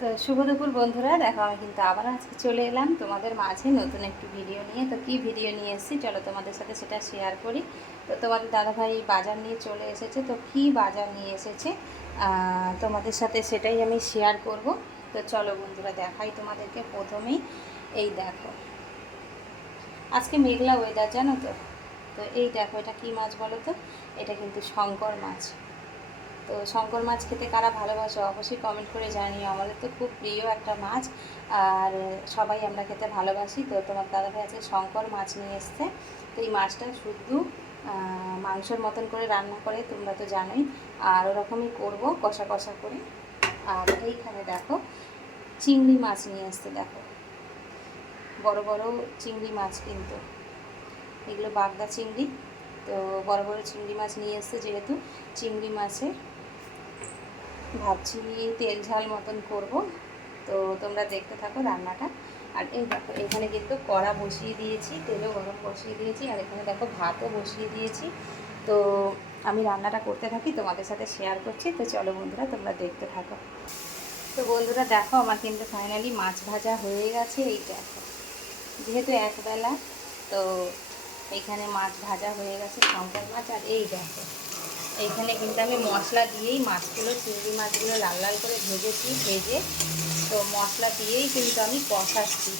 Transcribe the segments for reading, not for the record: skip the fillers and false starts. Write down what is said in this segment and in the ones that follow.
তো শুভ দুপুর বন্ধুরা, দেখো আমি কিন্তু আবার আজকে চলে এলাম তোমাদের মাঝে নতুন একটি ভিডিও নিয়ে। তো কি ভিডিও নিয়ে এসেছি চলো তোমাদের সাথে সেটা শেয়ার করি। তো তোমাদের দাদাভাই বাজার নিয়ে চলে এসেছে। তো কি বাজার নিয়ে এসেছে তোমাদের সাথে সেটাই আমি শেয়ার করব। তো চলো বন্ধুরা দেখাই তোমাদেরকে। প্রথমেই এই দেখো, আজকে মেঘলা ওয়েদার জানো তো। তো এই দেখো, এটা কি মাছ বলো তো? এটা কিন্তু শঙ্কর মাছ। তো শঙ্কর মাছ খেতে কারা ভালোবাসো অবশ্যই কমেন্ট করে জানিও। আমাদের তো খুব প্রিয় একটা মাছ, আর সবাই আমরা খেতে ভালোবাসি। তো তোমার দাদাভাই আজকে শঙ্কর মাছ নিয়ে এসছে। তো এই মাছটা শুধু মাংসের মতন করে রান্না করে, তোমরা তো জানোই, আর ওরকমই করব কষা কষা করে। আর এইখানে দেখো চিংড়ি মাছ নিয়ে এসছে। দেখো বড় বড় চিংড়ি মাছ, কিন্তু এগুলো বাগদা চিংড়ি। তো বড় বড় চিংড়ি মাছ নিয়ে এসছে, যেহেতু চিংড়ি মাছের ভাবছি তেল ঝাল মতন করব। তো তোমরা দেখতে থাকো রান্নাটা। আর এই দেখো, এখানে কিন্তু কড়া বসিয়ে দিয়েছি, তেলও গরম বসিয়ে দিয়েছি, আর এখানে দেখো ভাতও বসিয়ে দিয়েছি। তো আমি রান্নাটা করতে থাকি, তোমাদের সাথে শেয়ার করছি। তো চলো বন্ধুরা তোমরা দেখতে থাকো। তো বন্ধুরা দেখো, আমার কিন্তু ফাইনালি মাছ ভাজা হয়ে গেছে। এই দেখো, যেহেতু একবেলা, তো এইখানে মাছ ভাজা হয়ে গেছে, শঙ্কর মাছ। আর এই দেখো, এইখানে কিন্তু আমি মশলা দিয়েই মাছগুলো, চিংড়ি মাছগুলো লাল লাল করে ভেজেছি। তো মশলা দিয়েই কিন্তু আমি কষাচ্ছি।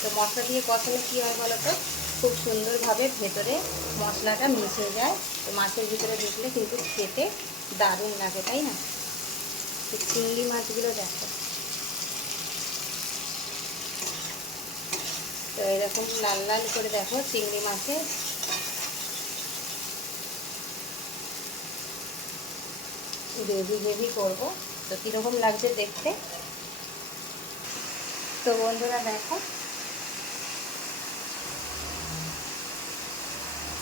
তো মশলা দিয়ে কষালে কী হয় বলো তো, খুব সুন্দরভাবে ভেতরে মশলাটা মিশে যায়। তো মাছের ভিতরে ঢুকলে কিন্তু খেতে দারুণ লাগে, তাই না? তো চিংড়ি মাছগুলো দেখো, তো এরকম লাল লাল করে দেখো চিংড়ি মাছের গ্রেভি করবো। তো কীরকম লাগছে দেখতে। তো বন্ধুরা দেখো,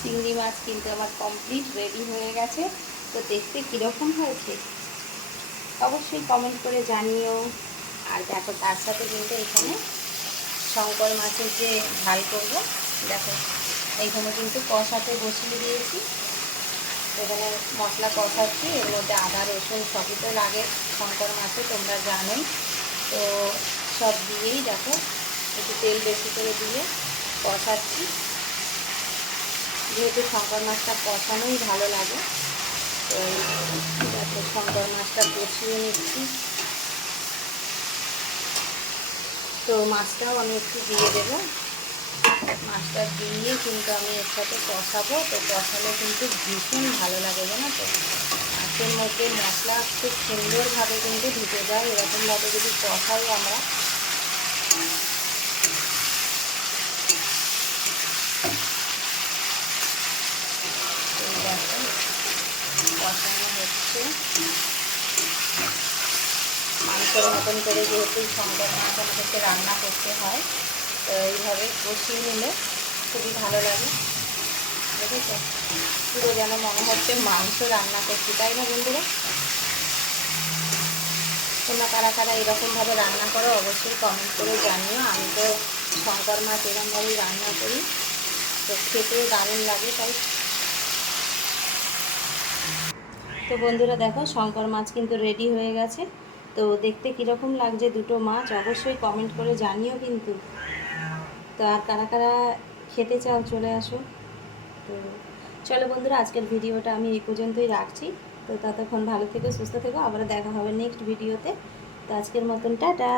চিংড়ি মাছ কিন্তু আমার কমপ্লিট রেডি হয়ে গেছে। তো দেখতে কীরকম হয়েছে অবশ্যই কমেন্ট করে জানিও। আর দেখো, তার সাথে কিন্তু এখানে শঙ্কর মাছের যে ঝাল করবো, দেখো এইখানে কিন্তু কষাতে বসিয়ে দিয়েছি। এখানে মশলা কষাচ্ছি, এর মধ্যে আদা রসুন সবই তো লাগে শঙ্কর মাছে, তোমরা জানোই। তো সব দিয়েই দেখো, একটু তেল বেশি করে দিয়ে কষাচ্ছি, যেহেতু শঙ্কর মাছটা কষানোই ভালো লাগে। তো দেখো, শঙ্কর মাছটা কষিয়ে নিচ্ছি। তো মাছটাও আমি একটু দিয়ে দেবো। মাছটা দিয়ে কিন্তু আমি এর সাথে কষাবো। তো কষালে কিন্তু ভীষণ ভালো লাগে, জানো তো। মাছের মধ্যে মশলা খুব সুন্দরভাবে কিন্তু ঢুকে যায়, এরকমভাবে যদি কষাই আমরা। কষানো হচ্ছে মাংসের মতন করে, যেহেতু শঙ্কর মাছ আমাদেরকে রান্না করতে হয়। তো এইভাবে কষিয়ে নিলে খুবই ভালো লাগে। দেখেছো, পুরো যেন মনে হচ্ছে মাংস রান্না করছি, তাই না বন্ধুরা? তোমরা কারা কারা এরকমভাবে রান্না করো অবশ্যই কমেন্ট করে জানিও। আমি তো শঙ্কর মাছ এরকমভাবেই রান্না করি, তো খেতে দারুণ লাগে। তাই তো বন্ধুরা দেখো, শঙ্কর মাছ কিন্তু রেডি হয়ে গেছে। তো দেখতে কীরকম লাগছে দুটো মাছ অবশ্যই কমেন্ট করে জানিও কিন্তু। তো আর কারা কারা খেতে চাও চলে আসো। তো চলো বন্ধুরা, আজকের ভিডিওটা আমি এই পর্যন্তই রাখছি। তো ততক্ষণ ভালো থেকো, সুস্থ থেকো, আবার দেখা হবে নেক্সট ভিডিওতে। তো আজকের মতন টাটা।